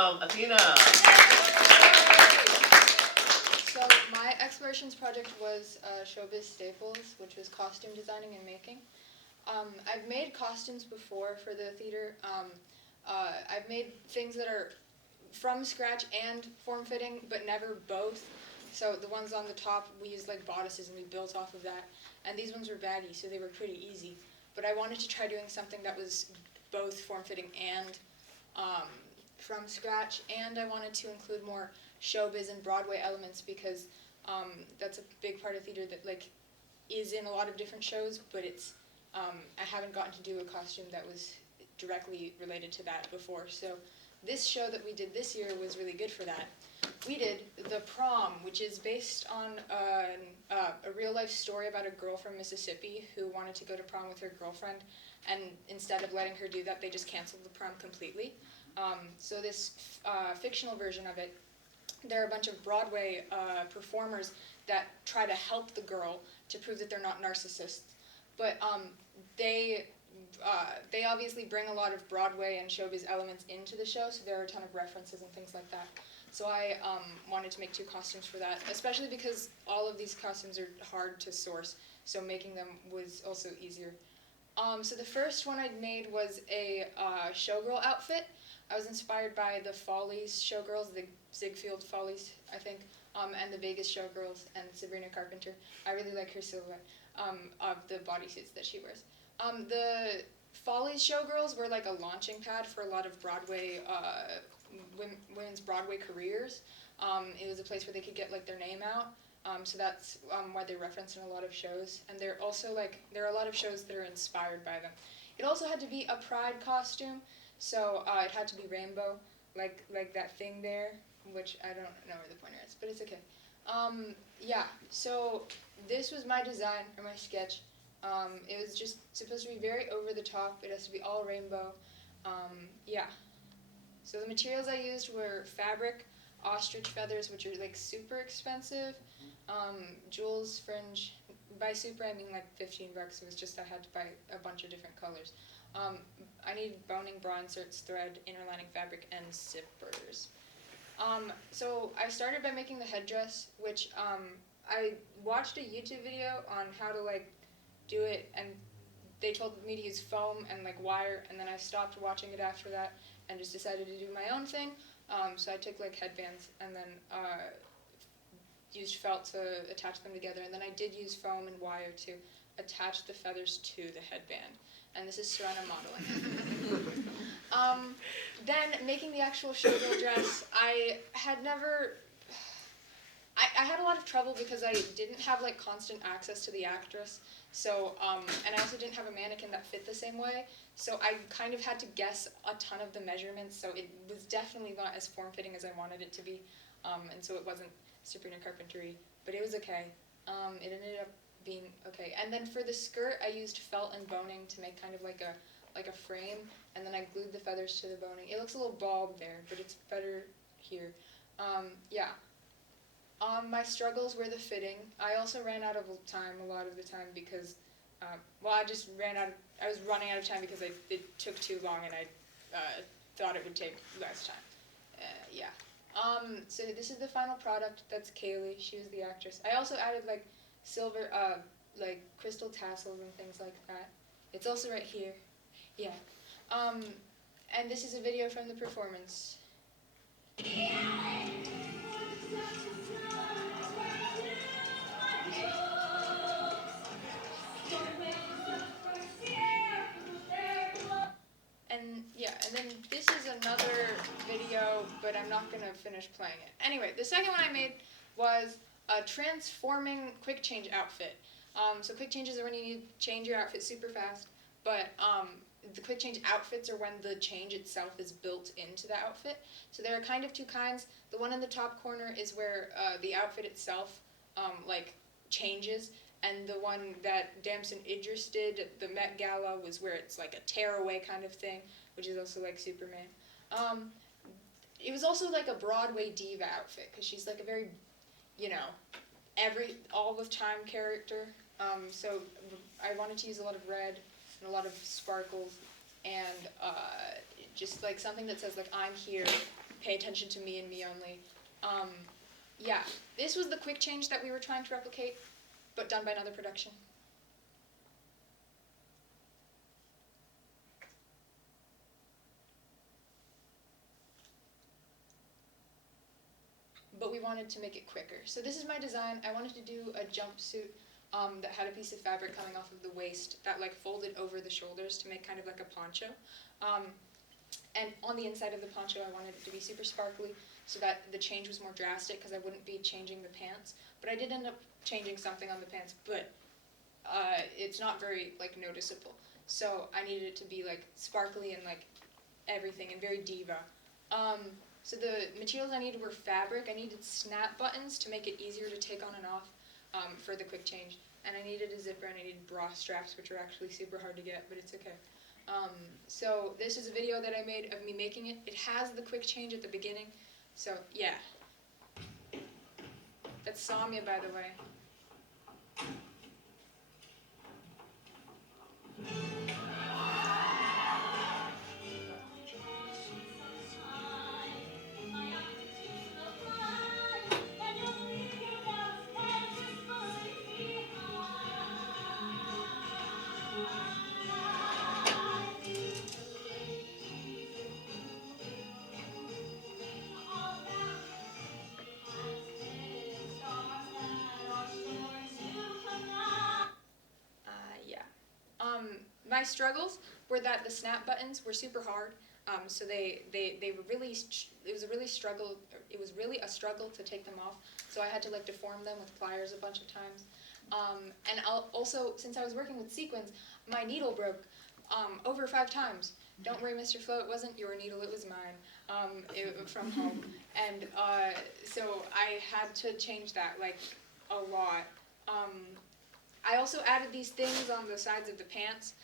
welcome Athena. So my explorations project was Showbiz Staples, which was costume designing and making. I've made costumes before for the theater. I've made things that are from scratch and form-fitting, but never both. So the ones on the top, we used like bodices and we built off of that. And these ones were baggy, so they were pretty easy. But I wanted to try doing something that was both form-fitting and from scratch. And I wanted to include more showbiz and Broadway elements because that's a big part of theater that like is in a lot of different shows, but it's I haven't gotten to do a costume that was directly related to that before. So this show that we did this year was really good for that. We did The Prom, which is based on a real-life story about a girl from Mississippi who wanted to go to prom with her girlfriend, and instead of letting her do that, they just canceled the prom completely. So this fictional version of it, there are a bunch of Broadway performers that try to help the girl to prove that they're not narcissists. But they obviously bring a lot of Broadway and showbiz elements into the show, so there are a ton of references and things like that. So I wanted to make 2 costumes for that, especially because all of these costumes are hard to source, so making them was also easier. So the first one I made was a showgirl outfit. I was inspired by the Follies showgirls, the Ziegfeld Follies, I think, and the Vegas showgirls and Sabrina Carpenter. I really like her silhouette of the bodysuits that she wears. The Follies showgirls were like a launching pad for a lot of Broadway women's Broadway careers. It was a place where they could get like their name out. So that's why they're referenced in a lot of shows. And they're also like there are a lot of shows that are inspired by them. It also had to be a pride costume, so it had to be rainbow, like that thing there, which I don't know where the pointer is, but it's okay. Yeah. So this was my design or my sketch. It was just supposed to be very over the top. It has to be all rainbow. Yeah. So the materials I used were fabric, ostrich feathers, which are like super expensive, jewels, fringe. By super I mean like $15. It was just I had to buy a bunch of different colors. I needed boning, bra inserts, thread, inner lining fabric, and zippers. So I started by making the headdress, which I watched a YouTube video on how to like do it, and they told me to use foam and like wire, and then I stopped watching it after that and just decided to do my own thing. So I took like headbands and then used felt to attach them together, and then I did use foam and wire to attach the feathers to the headband. And this is Serena modeling. Then making the actual showgirl dress, I had a lot of trouble because I didn't have like constant access to the actress. So, and I also didn't have a mannequin that fit the same way. So I kind of had to guess a ton of the measurements. So it was definitely not as form-fitting as I wanted it to be. And so it wasn't Sabrina Carpenter-y, but it was okay. It ended up being okay. And then for the skirt, I used felt and boning to make kind of like a frame, and then I glued the feathers to the boning. It looks a little bald there, but it's better here. Yeah. My struggles were the fitting. I also ran out of time a lot of the time because, I was running out of time because it took too long and I thought it would take less time. Yeah. So this is the final product. That's Kaylee. She was the actress. I also added like silver, like crystal tassels and things like that. It's also right here. Yeah. And this is a video from the performance. And yeah, and then this is another video, but I'm not going to finish playing it. Anyway, the second one I made was a transforming quick change outfit. So quick changes are when you need to change your outfit super fast, but the quick change outfits are when the change itself is built into the outfit. So there are kind of 2 kinds. The one in the top corner is where the outfit itself like changes, and the one that Damson Idris did at the Met Gala was where it's like a tearaway kind of thing, which is also like Superman. It was also like a Broadway diva outfit, because she's like a very, all the time character. So I wanted to use a lot of red and a lot of sparkles, and just like something that says like I'm here, pay attention to me and me only. Yeah, this was the quick change that we were trying to replicate, but done by another production. But we wanted to make it quicker. So this is my design. I wanted to do a jumpsuit that had a piece of fabric coming off of the waist that like folded over the shoulders to make kind of like a poncho. And on the inside of the poncho, I wanted it to be super sparkly so that the change was more drastic because I wouldn't be changing the pants. But I did end up changing something on the pants, but it's not very like noticeable. So I needed it to be like sparkly and like everything and very diva. So the materials I needed were fabric. I needed snap buttons to make it easier to take on and off for the quick change. And I needed a zipper and I needed bra straps, which are actually super hard to get, but it's okay. So this is a video that I made of me making it. It has the quick change at the beginning. So yeah. That's Samya, by the way. My struggles were that the snap buttons were super hard, so they were really, it was really a struggle to take them off, so I had to like deform them with pliers a bunch of times. And also, since I was working with sequins, my needle broke over 5 times. Don't worry, Mr. Flo, it wasn't your needle, it was mine, from home. And so I had to change that like a lot. I also added these things on the sides of the pants,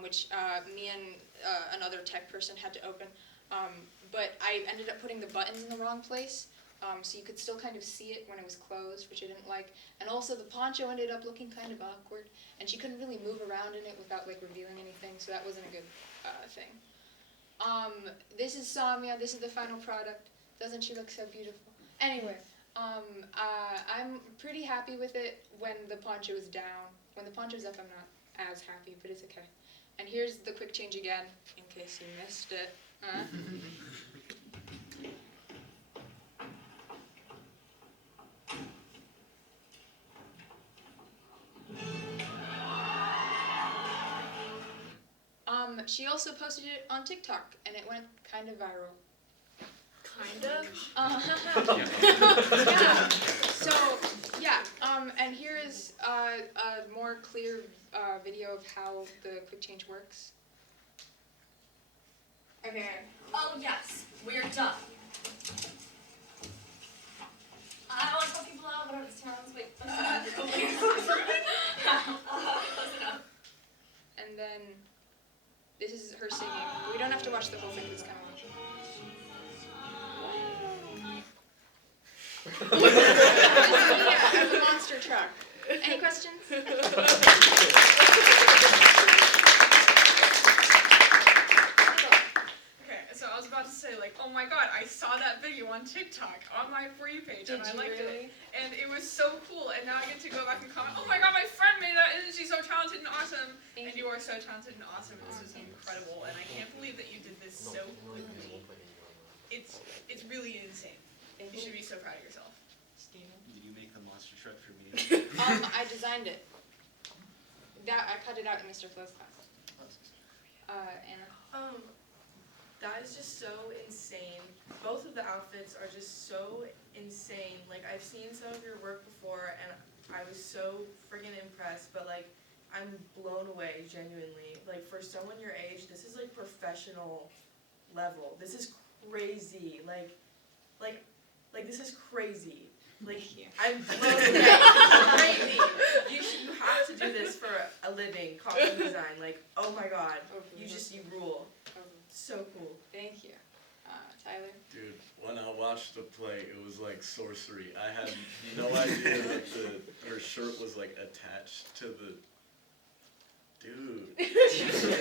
which me and another tech person had to open. But I ended up putting the buttons in the wrong place, so you could still kind of see it when it was closed, which I didn't like. And also the poncho ended up looking kind of awkward, and she couldn't really move around in it without like revealing anything, so that wasn't a good thing. This is Samya, this is the final product. Doesn't she look so beautiful? Anyway. I'm pretty happy with it when the poncho is down. When the poncho's up, I'm not as happy, but it's okay. And here's the quick change again, in case you missed it. She also posted it on TikTok, and it went kind of viral. Kind of? Yeah. So, yeah, and here is a more clear video of how the quick change works. Okay. Oh, yes. We're done. I don't want to tell people out what it sounds. Wait, close enough. And then this is her singing. We don't have to watch the whole thing, it's kind of long. Yeah, as a monster truck. Any questions? Okay, so I was about to say, like, oh my god, I saw that video on TikTok on my For You page, and I liked it. And it was so cool, and now I get to go back and comment, oh my god, my friend made that, isn't she so talented and awesome? And you are so talented and awesome, and this is incredible, and I can't believe that you did this so quickly. It's really insane. You should be so proud of yourself. Did you make the monster truck for me? I designed it. I cut it out in Mr. Flo's class. Anna? That is just so insane. Both of the outfits are just so insane. Like, I've seen some of your work before, and I was so friggin' impressed, but, like, I'm blown away, genuinely. Like, for someone your age, this is, like, professional level. This is crazy. Like, this is crazy. Like, I'm blown away. Crazy. You have to do this for a living, costume design. Like, oh my god. You rule. So cool. Thank you. Tyler? Dude, when I watched the play, it was like sorcery. I had no idea that her shirt was like attached to Dude.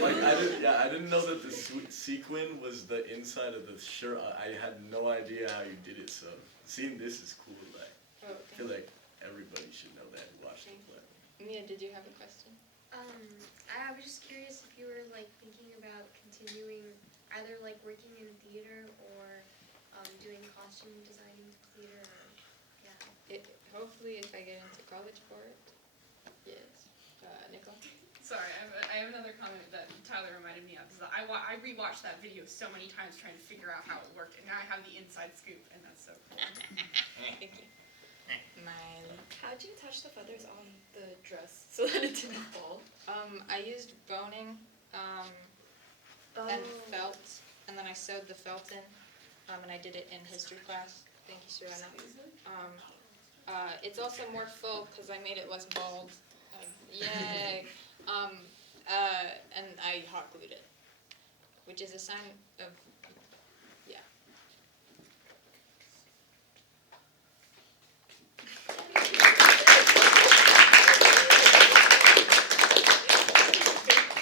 Like I didn't know that the sequin was the inside of the shirt. I had no idea how you did it. So seeing this is cool. Like Oh, I feel like everybody should know that who watched the play. Mia, did you have a question? I was just curious if you were like thinking about continuing either like working in theater or doing costume designing theater or yeah. Hopefully, if I get into college for it. Yes. Nicole? Sorry, I have another comment that Tyler reminded me of. Is that I rewatched that video so many times trying to figure out how it worked, and now I have the inside scoop, and that's so cool. Thank you. Miley. How'd you attach the feathers on the dress so that it didn't fall? I used boning and felt, and then I sewed the felt in, and I did it in history class. Thank you, Serena. It's also more full because I made it less bald. Yay! And I hot glued it, which is a sign of